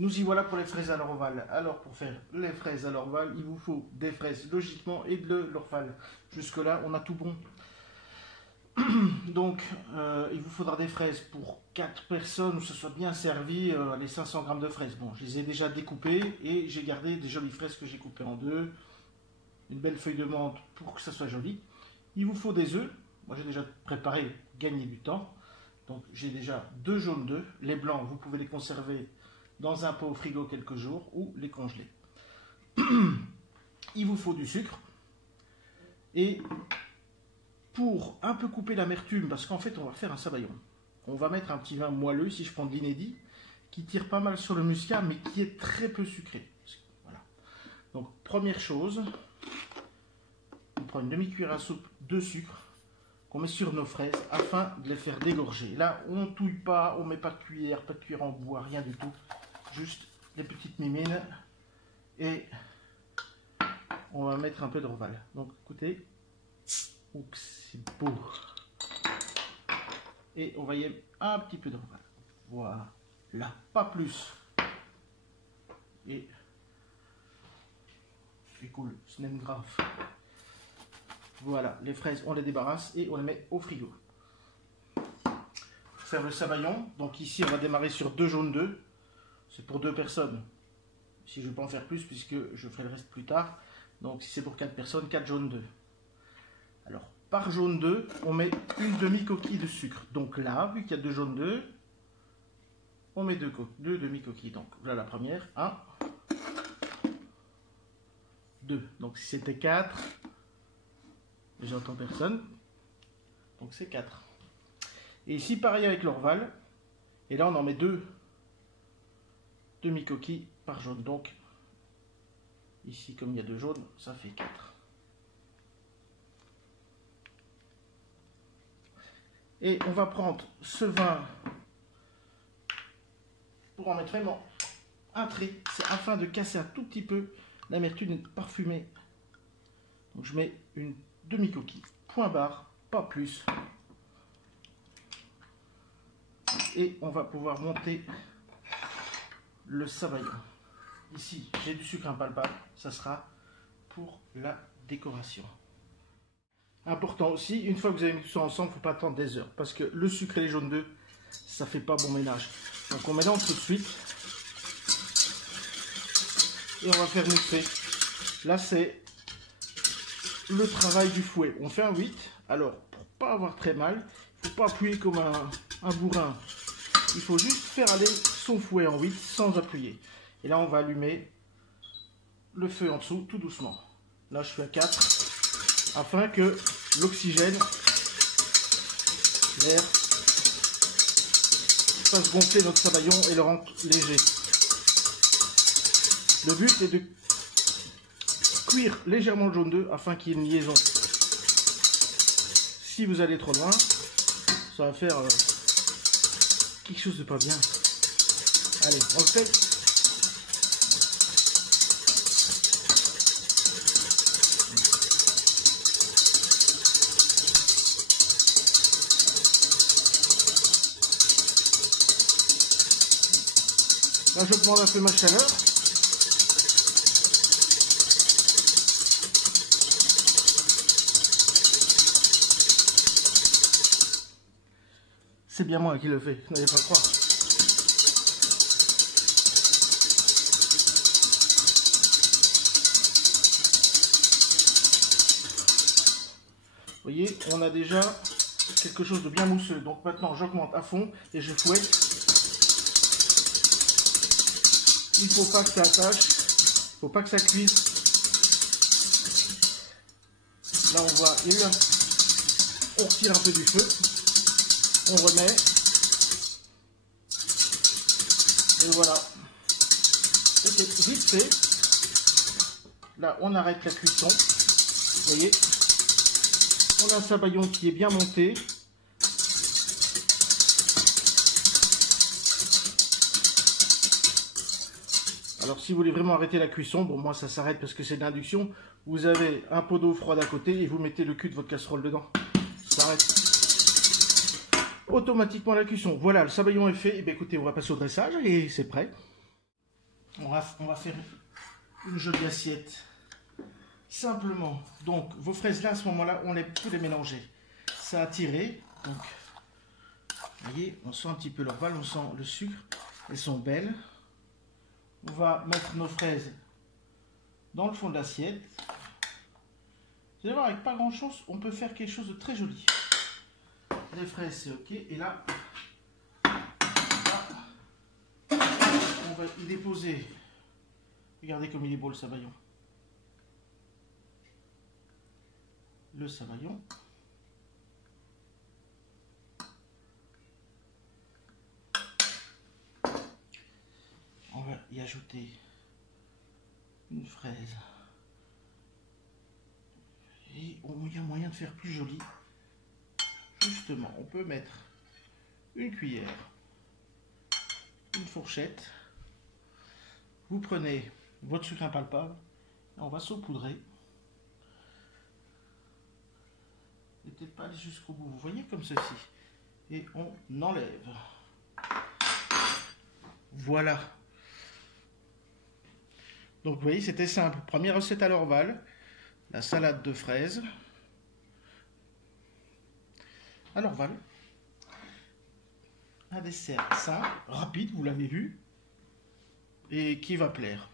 Nous y voilà pour les fraises à l'orval. Alors pour faire les fraises à l'orval, il vous faut des fraises logiquement et de l'orval. Jusque là on a tout bon. Donc il vous faudra des fraises pour 4 personnes où ce soit bien servi, les 500 g de fraises. Bon, je les ai déjà découpées et j'ai gardé des jolies fraises que j'ai coupées en deux. Une belle feuille de menthe pour que ça soit joli. Il vous faut des œufs. Moi j'ai déjà préparé, gagner du temps. Donc j'ai déjà 2 jaunes d'œufs. Les blancs, vous pouvez les conserver dans un pot au frigo quelques jours ou les congeler. Il vous faut du sucre. Et pour un peu couper l'amertume, parce qu'en fait on va faire un sabayon, on va mettre un petit vin moelleux, si je prends de l'inédit, qui tire pas mal sur le muscat, mais qui est très peu sucré. Voilà. Donc première chose, on prend une demi-cuillère à soupe de sucre qu'on met sur nos fraises afin de les faire dégorger. Là, on ne touille pas, on ne met pas de cuillère en bois, rien du tout. Juste les petites mimines et on va mettre un peu d'orval. Donc écoutez, oups, c'est beau. Et on va y mettre un petit peu d'orval. Voilà, pas plus. Et c'est cool, ce n'est pas grave. Voilà, les fraises, on les débarrasse et on les met au frigo. Pour faire le sabayon, donc ici on va démarrer sur 2 jaunes d'œufs. C'est pour 2 personnes. Si je ne vais pas en faire plus puisque je ferai le reste plus tard. Donc si c'est pour 4 personnes, 4 jaunes d'œufs. Alors, par jaune d'œuf, on met une demi-coquille de sucre. Donc là, vu qu'il y a 2 jaunes d'œufs, on met 2 demi-coquilles. Donc voilà la première, 1, 2. Donc si c'était 4... J'entends personne. Donc c'est 4. Et ici, pareil avec l'orval. Et là, on en met 2 demi-coquilles par jaune. Donc, ici, comme il y a 2 jaunes, ça fait 4. Et on va prendre ce vin pour en mettre vraiment un trait. C'est afin de casser un tout petit peu l'amertume et de parfumer. Donc, je mets une demi-coquille, point barre, pas plus. Et on va pouvoir monter le sabayon. Ici, j'ai du sucre impalpable, ça sera pour la décoration. Important aussi, une fois que vous avez mis tout ça ensemble, il ne faut pas attendre des heures, parce que le sucre et les jaunes d'œufs, ça ne fait pas bon ménage. Donc on mélange tout de suite. Et on va faire mousser. Là, c'est le travail du fouet. On fait un 8. Alors, pour pas avoir très mal, il ne faut pas appuyer comme un bourrin. Il faut juste faire aller son fouet en 8 sans appuyer. Et là, on va allumer le feu en dessous tout doucement. Là, je suis à 4 afin que l'oxygène, l'air, fasse gonfler notre sabayon et le rendre léger. Le but est de cuire légèrement le jaune d'œuf afin qu'il y ait une liaison. Si vous allez trop loin, ça va faire quelque chose de pas bien. Allez, on le fait. Là, je demande un peu ma chaleur. C'est bien moi qui le fais, n'allez pas croire. Vous voyez, on a déjà quelque chose de bien mousseux. Donc maintenant, j'augmente à fond et je fouette. Il ne faut pas que ça attache, il ne faut pas que ça cuise. Là, on voit, on retire un peu du feu. On remet. Et voilà. C'est vite fait. Là, on arrête la cuisson. Vous voyez. On a un sabayon qui est bien monté. Alors, si vous voulez vraiment arrêter la cuisson, bon, moi, ça s'arrête parce que c'est de l'induction. Vous avez un pot d'eau froide à côté et vous mettez le cul de votre casserole dedans. Ça arrête automatiquement la cuisson. Voilà, le sabayon est fait. Et bien, écoutez, on va passer au dressage et c'est prêt. On va faire une jolie assiette. Simplement, donc vos fraises là, à ce moment-là, on peut les mélanger. Ça a tiré, donc vous voyez, on sent un petit peu leur balle, on sent le sucre, elles sont belles. On va mettre nos fraises dans le fond de l'assiette. Vous allez voir, avec pas grand chose, on peut faire quelque chose de très joli. Les fraises, c'est ok. Et là, on va y déposer. Regardez comme il est beau le sabayon. Le sabayon. On va y ajouter une fraise. Et il y a moyen de faire plus joli. Justement, on peut mettre une cuillère, une fourchette. Vous prenez votre sucre impalpable et on va saupoudrer. Et peut-être pas aller jusqu'au bout, vous voyez, comme ceci. Et on enlève. Voilà. Donc vous voyez, c'était simple. Première recette à l'Orval, la salade de fraises. À l'Orval. Un dessert simple, rapide, vous l'avez vu, et qui va plaire.